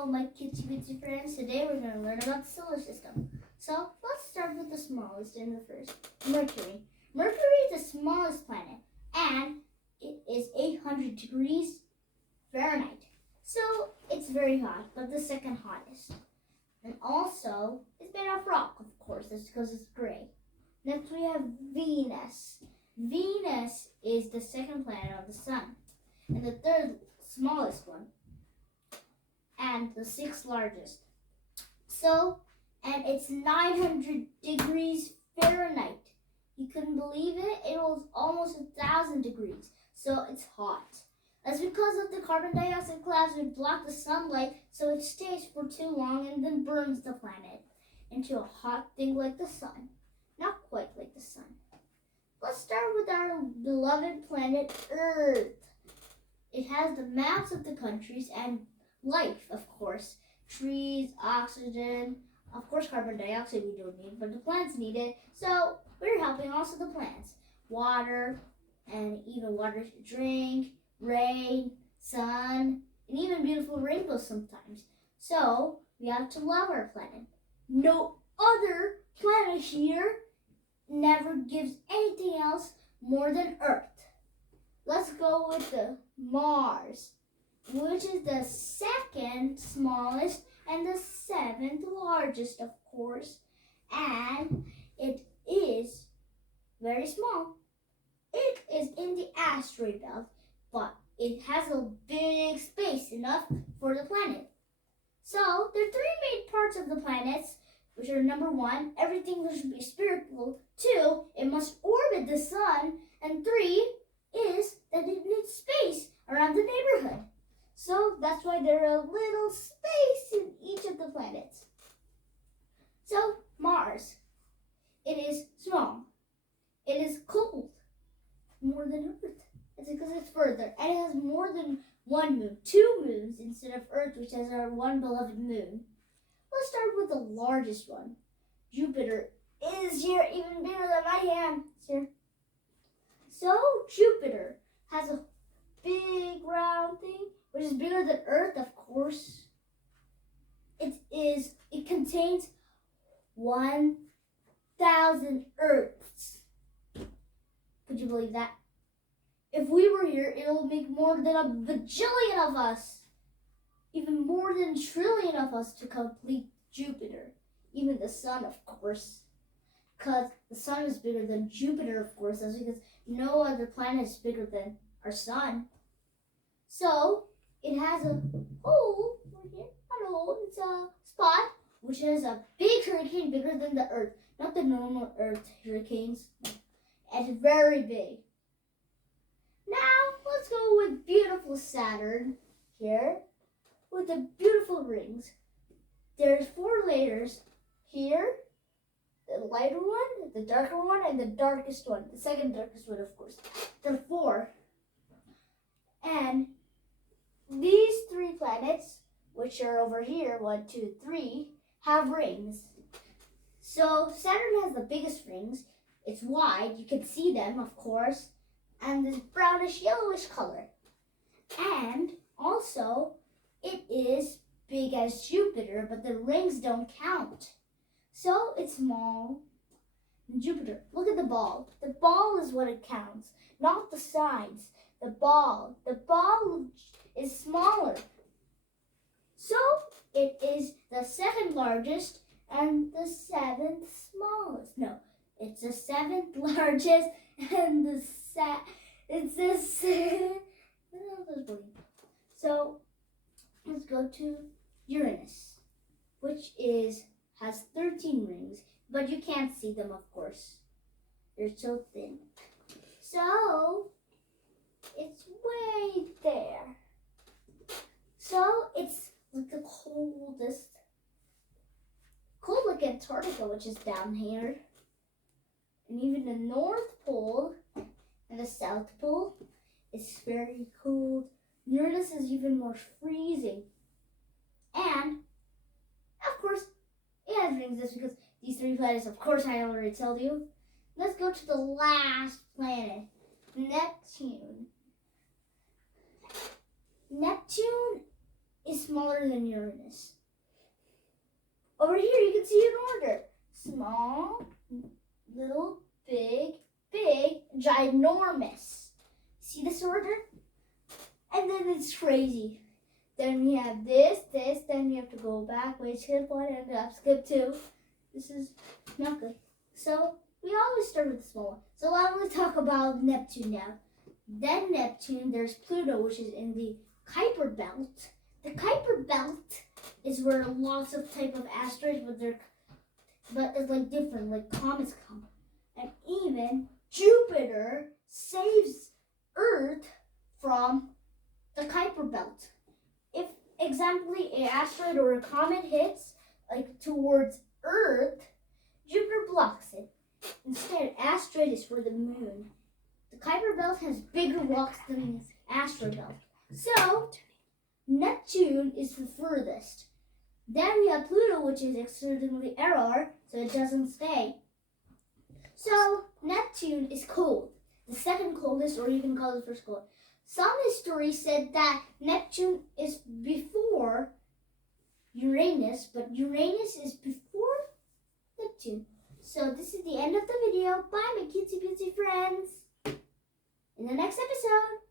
Hello, my cutesy friends. Today we're going to learn about the solar system. So let's start with the smallest and the first, Mercury. Mercury is the smallest planet, and it is 800 degrees Fahrenheit. So it's very hot, but the second hottest. And also, it's made of rock, of course. That's because it's gray. Next we have Venus. Venus is the second planet of the sun, and the third smallest one, and the sixth largest. And it's 900 degrees Fahrenheit. You couldn't believe it? It was almost 1,000 degrees. So it's hot. That's because of the carbon dioxide clouds which block the sunlight, so it stays for too long and then burns the planet into a hot thing like the sun. Not quite like the sun. Let's start with our beloved planet Earth. It has the maps of the countries and life, of course. Trees, oxygen, of course carbon dioxide we don't need, but the plants need it. So we're helping also the plants. Water, and even water to drink, rain, sun, and even beautiful rainbows sometimes. So we have to love our planet. No other planet here never gives anything else more than Earth. Let's go with the Mars, which is the second smallest and the seventh largest, of course, and it is very small. It is in the asteroid belt, but it has a big space enough for the planet. So there are three main parts of the planets, which are number one, everything should be spherical. Two, it must orbit the sun. And three is that it needs space around the neighborhood. So that's why there are a little space in each of the planets. So Mars, it is small. It is cold, more than Earth. It's because it's further. And it has more than one moon, two moons instead of Earth, which has our one beloved moon. Let's start with the largest one. Jupiter is here, even bigger than my hand. It's here. So Jupiter has a big round thing, which is bigger than Earth, of course. It contains 1,000 Earths. Could you believe that? If we were here, it'll make more than a bajillion of us. Even more than a trillion of us to complete Jupiter. Even the sun, of course. Because the sun is bigger than Jupiter, of course. That's because no other planet is bigger than our sun. So, it has a hole right here. Not a hole, it's a spot, which has a big hurricane bigger than the Earth. Not the normal Earth hurricanes. It's very big. Now, let's go with beautiful Saturn here, with the beautiful rings. There's 4 layers here, the lighter one, the darker one, and the darkest one, the second darkest one, of course. There are 4. And these 3 planets, which are over here, 1, 2, 3, have rings. So Saturn has the biggest rings. It's wide, you can see them, of course, and this brownish yellowish color. And also, it is big as Jupiter, but the rings don't count. So it's small. Jupiter, look at the ball. The ball is what it counts, not the sides. The ball is smaller. So it is the second largest and the 7th smallest. No, it's the 7th largest and So let's go to Uranus, which has 13 rings, but you can't see them, of course. They're so thin. So it's way there. So it's like the coldest. Cold like Antarctica, which is down here. And even the North Pole and the South Pole is very cold. Uranus is even more freezing. And, of course, it has rings just because these 3 planets, of course, I already told you. Let's go to the last planet, Neptune. Neptune is smaller than Uranus. Over here you can see an order. Small, little, big, big, ginormous. See this order? And then it's crazy. Then we have this, then we have to go back. Wait, skip one and skip two. This is not good. So we always start with the small one. So I'm going to talk about Neptune now. Then Neptune, there's Pluto, which is in the Kuiper Belt. The Kuiper Belt is where lots of type of asteroids, but it's like different, like comets come. And even Jupiter saves Earth from the Kuiper Belt. If, example, an asteroid or a comet hits like towards Earth, Jupiter blocks it. Instead, asteroid is for the moon. The Kuiper Belt has bigger rocks than the asteroid belt. So, Neptune is the furthest. Then we have Pluto, which is extremely error, so it doesn't stay. So, Neptune is cold. The second coldest, or you can call it the first cold. Some history said that Neptune is before Uranus, but Uranus is before Neptune. So this is the end of the video. Bye, my cutesy friends. In the next episode.